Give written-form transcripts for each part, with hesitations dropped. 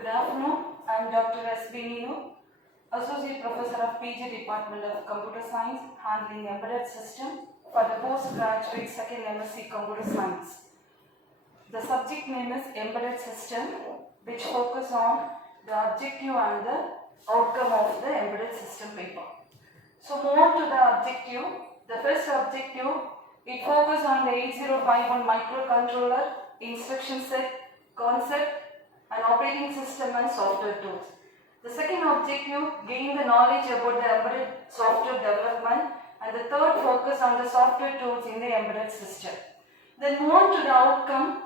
Good afternoon. I am Dr. S.B. Ninu, Associate Professor of PG Department of Computer Science, handling Embedded System for the postgraduate second MSc Computer Science. The subject name is Embedded System, which focus on the objective and the outcome of the Embedded System paper. So move on to the objective. The first objective, it focuses on the 8051 microcontroller, instruction set, concept, and operating system and software tools. The second objective, gain the knowledge about the embedded software development, and the third, focus on the software tools in the embedded system. Then move on to the outcome.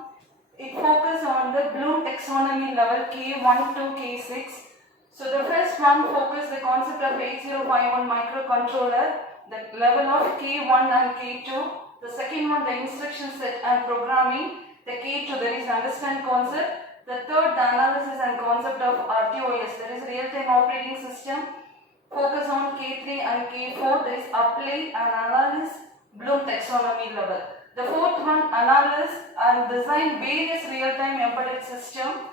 It focuses on the Bloom taxonomy level K1 to K6. So the first one focuses the concept of 8051 microcontroller, the level of K1 and K2. The second one, the instruction set and programming, the K2, that is understand concept. The third, the analysis and concept of RTOS, that is real-time operating system. Focus on K3 and K4, that is apply and analyze Bloom taxonomy level. The fourth one, analyze and design various real-time embedded system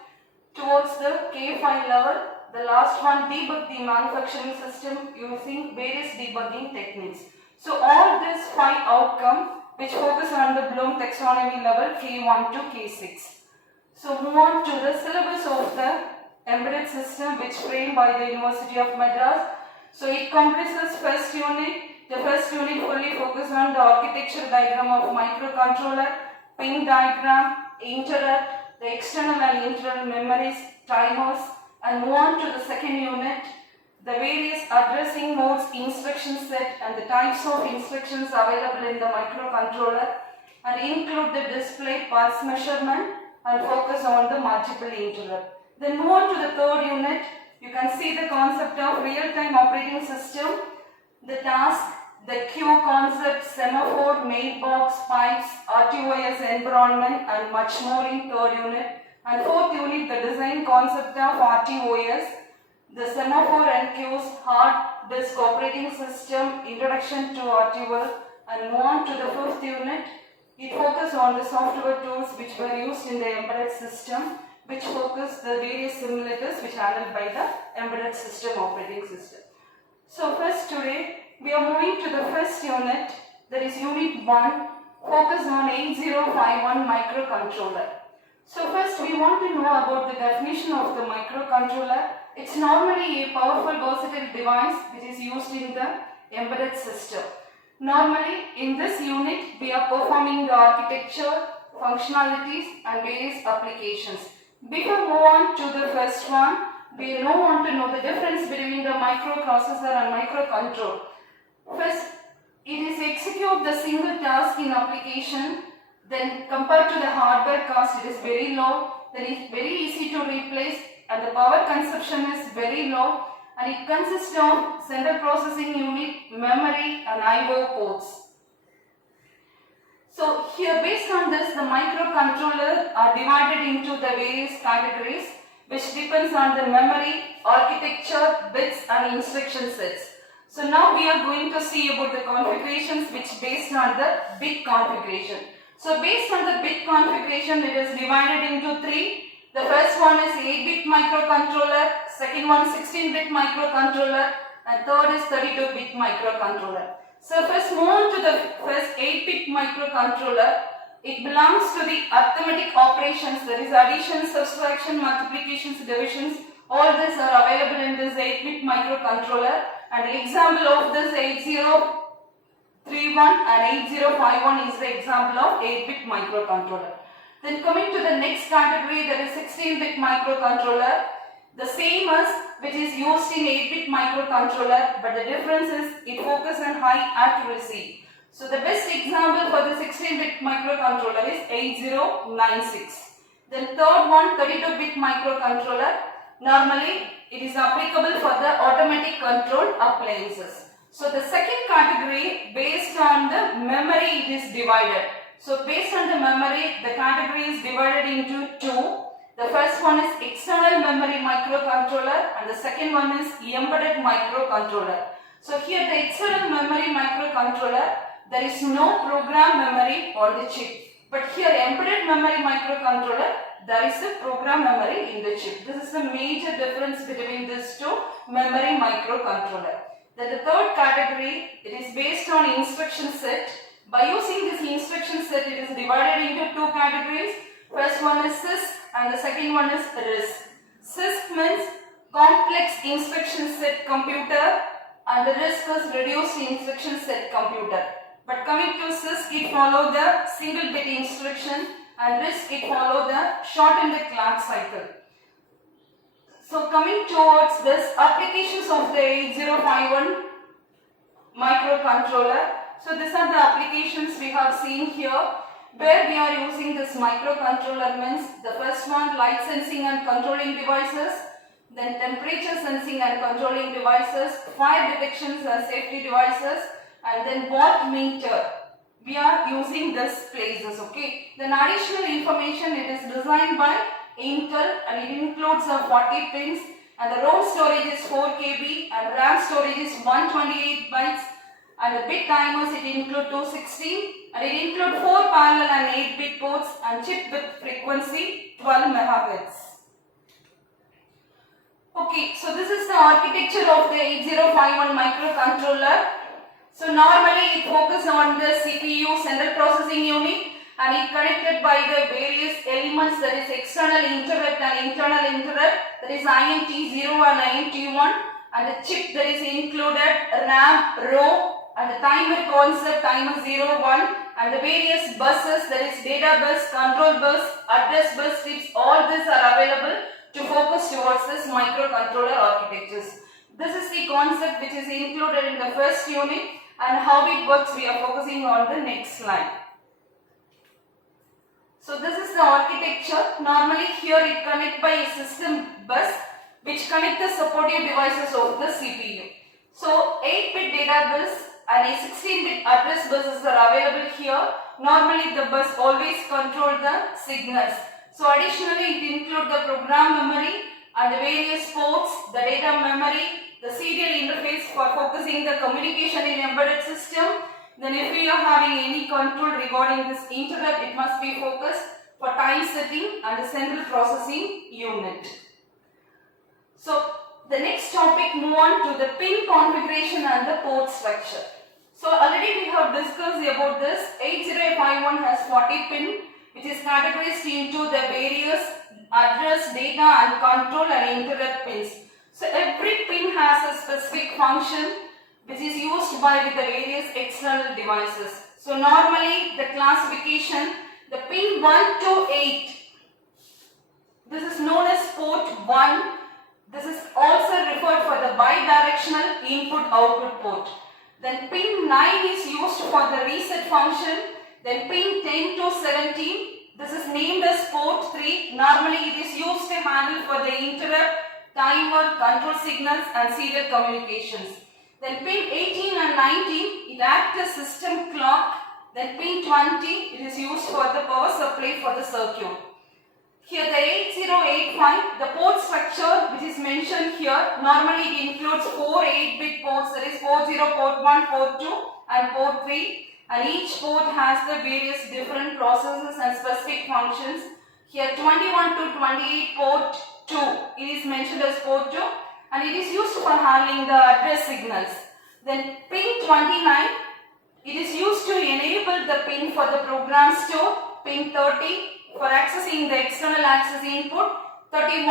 towards the K5 level. The last one, debug the manufacturing system using various debugging techniques. So all these 5 outcomes which focus on the Bloom taxonomy level K1 to K6. So move on to the syllabus of the embedded system, which framed by the University of Madras. So it comprises first unit. The first unit fully focuses on the architecture diagram of microcontroller, pin diagram, interrupt, the external and internal memories, timers, and move on to the second unit. The various addressing modes, instruction set, and the types of instructions available in the microcontroller, and include the display pulse measurement and focus on the multiple interrupt. Then move on to the third unit. You can see the concept of real-time operating system, the task, the queue concept, semaphore, mailbox, pipes, RTOS environment, and much more in third unit. And fourth unit, the design concept of RTOS, the semaphore and queues, hard disk operating system, introduction to RTOS, and move on to the fifth unit. It focuses on the software tools which were used in the embedded system, which focus the various simulators which are handled by the embedded system operating system. So first today we are moving to the first unit, that is unit 1, focus on 8051 microcontroller. So first we want to know about the definition of the microcontroller. It's normally a powerful versatile device which is used in the embedded system. Normally, in this unit, we are performing the architecture, functionalities, and various applications. Before move on to the first one, we now want to know the difference between the microprocessor and microcontroller. First, it is execute the single task in application. Then, compared to the hardware cost, it is very low. Then it is very easy to replace, and the power consumption is very low. And it consists of central processing unit, memory, and I/O ports. So here, based on this, the microcontrollers are divided into the various categories, which depends on the memory, architecture, bits, and instruction sets. So now we are going to see about the configurations which based on the bit configuration. So based on the bit configuration, it is divided into 3. The first one is 8-bit microcontroller, second one 16-bit microcontroller, and third is 32-bit microcontroller. So first move on to the first 8-bit microcontroller. It belongs to the arithmetic operations, that is addition, subtraction, multiplications, divisions. All these are available in this 8-bit microcontroller, and the example of this 8031 and 8051 is the example of 8-bit microcontroller. Then coming to the next category, that is 16-bit microcontroller, the same as which is used in 8-bit microcontroller, but the difference is it focuses on high accuracy. So the best example for the 16-bit microcontroller is 8096. Then third one, 32-bit microcontroller. Normally it is applicable for the automatic control appliances. So the second category, based on the memory, it is divided. So based on the memory, the category is divided into 2. The first one is external memory microcontroller, and the second one is embedded microcontroller. So here the external memory microcontroller, there is no program memory on the chip. But here embedded memory microcontroller, there is a program memory in the chip. This is the major difference between these two memory microcontroller. Then the third category, it is based on instruction set. By using this instruction set, it is divided into two categories. First one is CISC and the second one is RISC. CISC means complex instruction set computer and the RISC is reduced instruction set computer. But coming to CISC, it follows the single bit instruction and RISC, it follows the shortened clock cycle. So coming towards this applications of the 8051 microcontroller. So these are the applications we have seen here where we are using this microcontroller. Means the first one, light sensing and controlling devices, then temperature sensing and controlling devices, fire detections and safety devices, and then voltmeter. We are using this places, okay. Then additional information, it is designed by Intel and it includes 40 pins and the ROM storage is 4 KB and RAM storage is 128 bytes and the bit timers it include 216 and it include 4 parallel and 8 bit ports and chip with frequency 12 MHz. Okay, so this is the architecture of the 8051 microcontroller. So normally it focuses on the CPU, central processing unit, and it connected by the various elements, that is external interrupt and internal interrupt, that is INT0 and INT1, and the chip that is included, RAM, ROM, and the timer concept, timer 01, and the various buses, that is data bus, control bus, address bus chips, all these are available to focus towards this microcontroller architectures. This is the concept which is included in the first unit, and how it works we are focusing on the next slide. So this is the architecture. Normally here it connects by a system bus which connect the supportive devices of the CPU. So 8-bit data bus and a 16-bit address buses are available here. Normally the bus always control the signals. So additionally it includes the program memory and the various ports, the data memory, the serial interface for focusing the communication in embedded system. Then if we are having any control regarding this interrupt, it must be focused for time setting and the central processing unit. So the next topic, move on to the pin configuration and the port structure. So already we have discussed about this. 8051 has 40 pin which is categorized into the various address, data and control and interrupt pins. So every pin has a specific function which is used by with the various external devices. So normally the classification, the pin 1 to 8, this is known as port 1. This is also referred for the bidirectional input-output port. Then pin 9 is used for the reset function. Then pin 10 to 17, this is named as port 3. Normally it is used to handle for the interrupt, timer, control signals and serial communications. Then pin 18 and 19, it acts as system clock. Then pin 20, it is used for the power supply for the circuit. Here the 8085, the port structure which is mentioned here, normally it includes 4 8-bit ports, that is port 0, port 1, port 2 and port 3. And each port has the various different processes and specific functions. Here 21 to 28 port 2, it is mentioned as port 2 and it is used for handling the address signals. Then pin 29, it is used to enable the pin for the program store. Pin 30 for accessing the external access input. 31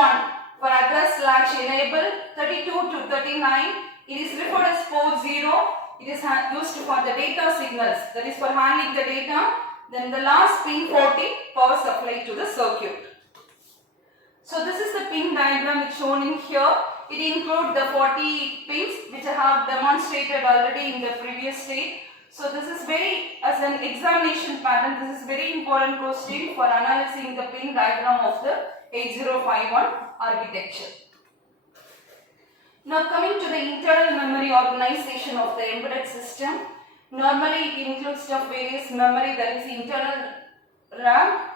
for address latch enable. 32 to 39, it is referred as port 0. It is used for the data signals, that is for handling the data. Then the last pin 40, power supply to the circuit. So this is the pin diagram which shown in here. It includes the 40 pins which I have demonstrated already in the previous stage. So this is very, as an examination pattern, this is very important question for analyzing the pin diagram of the 8051 architecture. Now coming to the internal memory organization of the embedded system. Normally it includes of various memory, that is internal RAM,